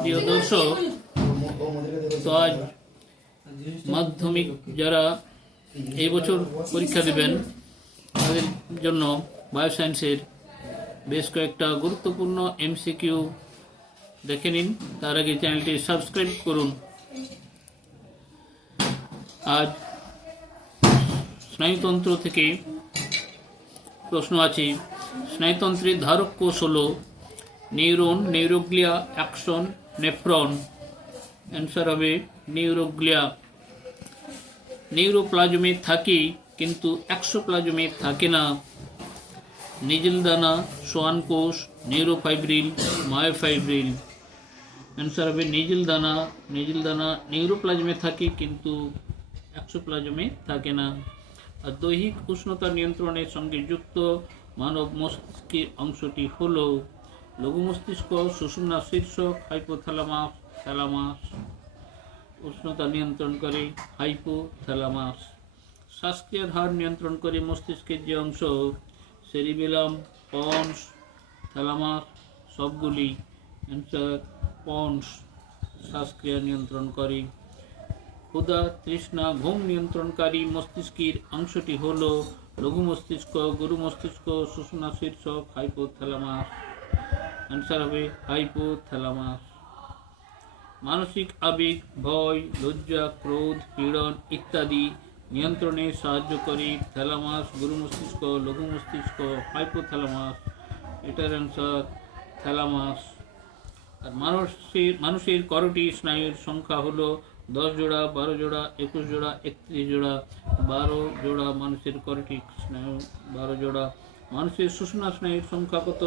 প্রিয় দর্শক, তো আজ মাধ্যমিক যারা এই বছর পরীক্ষা দেবেন তাদের জন্য বায়োসায়েন্সের বেশ কয়েকটা গুরুত্বপূর্ণ এমসিকিউ দেখে নিন। তার আগে চ্যানেলটি সাবস্ক্রাইব করুন। আজ স্নায়ুতন্ত্র থেকে প্রশ্ন আছে। স্নায়ুতন্ত্রের ধারক কোষ হল neuron, neuroglia, Axon, nephron. Answer হবে নিউরোগ্লিয়া। নিউরোপ্লাজমে থাকে কিন্তু এক্সোপ্লাজমে থাকে না। নিজেল দানা, সোয়ান কোষ, নিউরোফাইব্রিল, মায়োফাইব্রিল। অ্যান্সার হবে নিজেল দানা। নিজেল দানা নিউরোপ্লাজমে থাকে কিন্তু এক্সোপ্লাজমে থাকে না। আর দৈহিক উষ্ণতা নিয়ন্ত্রণের সঙ্গে যুক্ত মানব মস্তিষ্কের অংশটি হল লঘু মস্তিষ্ক, সুষুম্না শীর্ষক, হাইপোথ্যালামাস, থ্যালামাস। উষ্ণতা নিয়ন্ত্রণ করে হাইপোথ্যালামাস। শ্বাসক্রিয়ার হার নিয়ন্ত্রণ করে মস্তিষ্কের যে অংশ সেরিবেলাম, পন্স, থ্যালামাস সবগুলি। অ্যান্সার পন্স শ্বাসক্রিয়া নিয়ন্ত্রণ করে। ক্ষুধা, তৃষ্ণা, ঘুম নিয়ন্ত্রণকারী মস্তিষ্কের অংশটি হল লঘু মস্তিষ্ক, গুরু মস্তিষ্ক, সুষুম্না শীর্ষক, হাইপোথ্যালামাস। অ্যান্সার হবে হাইপোথ্যালামাস। মানসিক আবেগ, ভয়, লজ্জা, ক্রোধ, পীড়ন ইত্যাদি নিয়ন্ত্রণে সাহায্য করে থ্যালামাস, গুরু মস্তিষ্ক, লঘু মস্তিষ্ক, হাইপোথ্যালামাস। এটার অ্যান্সার থ্যালামাস। আর মানুষের করোটি স্নায়ুর সংখ্যা হলো 10 জোড়া, 12 জোড়া, 21 জোড়া, 31 জোড়া। 12 জোড়া মানুষের করোটি স্নায়ু, 12 জোড়া। মানুষের সুষুম্না স্নায়ুর সংখ্যা কত?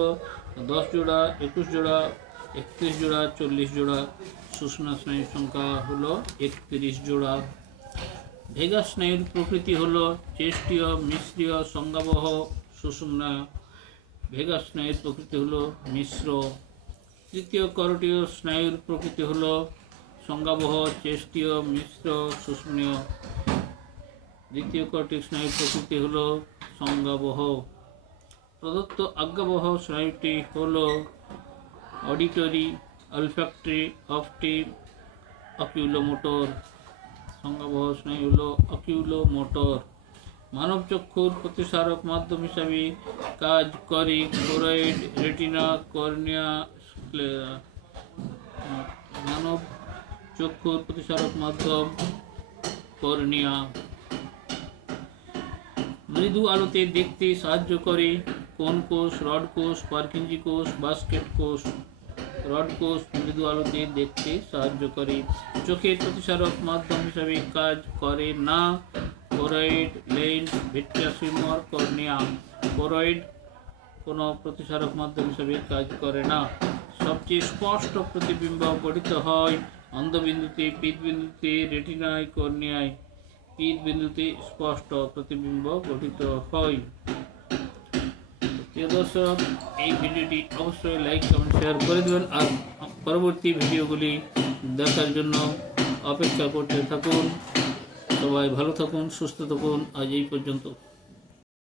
10 জোড়া, 21 জোড়া, 31 জোড়া, 40 জোড়া। সুষুম্না স্নায়ুর সংখ্যা হলো 31 জোড়া। ভেগাস স্নায়ুর প্রকৃতি হলো চেষ্টীয়, মিশ্রীয়, সংজ্ঞাবহ, সুষুম্না। ভেগাস স্নায়ুর প্রকৃতি হলো মিশ্র। তৃতীয় করোটীয় স্নায়ুর প্রকৃতি হলো সংজ্ঞাবহ, চেষ্টীয়, মিশ্র, সুষুম্নীয়। দ্বিতীয় করোটিক স্নায়ুর প্রকৃতি হলো সংজ্ঞাবহ। প্রদত্ত আজ্ঞাবহ স্নায়ুটি হলো অডিটরি, অলফ্যাক্টরি, অপটিভ, অকিউলোমোটর। সংজ্ঞাবহ স্নায়ু হলো অকিউলোমোটর। মানব চক্ষুর প্রতিসারক মাধ্যম হিসাবে কাজ করে কোরয়েড, রেটিনা, কর্নিয়া, স্ক্লেরা। মানব চক্ষুর প্রতিসারক মাধ্যম কর্নিয়া। মৃদু আলোতে দেখতে সাহায্য করে কোন কোষ? রড কোষ, পারকিনজি কোষ, বাস্কেট কোষ। রড কোষ মৃদু আলোতে দেখতে সাহায্য করে। চোখের প্রতিসারক মাধ্যম হিসাবে কাজ করে না choroid, lens, vitreous humour, cornea. Choroid কোনো প্রতিসারক মাধ্যম হিসাবে কাজ করে না। সবচেয়ে স্পষ্ট প্রতিবিম্ব গঠিত হয় অন্ধবিন্দুতে, পীতবিন্দুতে, রেটিনায়, কর্নিয়ায়। পীতবিন্দুতে স্পষ্ট প্রতিবিম্ব গঠিত হয়। প্রিয় দর্শক, এই ভিডিওটি অবশ্যই লাইক, কমেন্ট, শেয়ার করে দেবেন। আর পরবর্তী ভিডিওগুলি দেখার জন্য অপেক্ষা করতে থাকুন। সবাই ভালো থাকুন, সুস্থ থাকুন। আজ এই পর্যন্ত।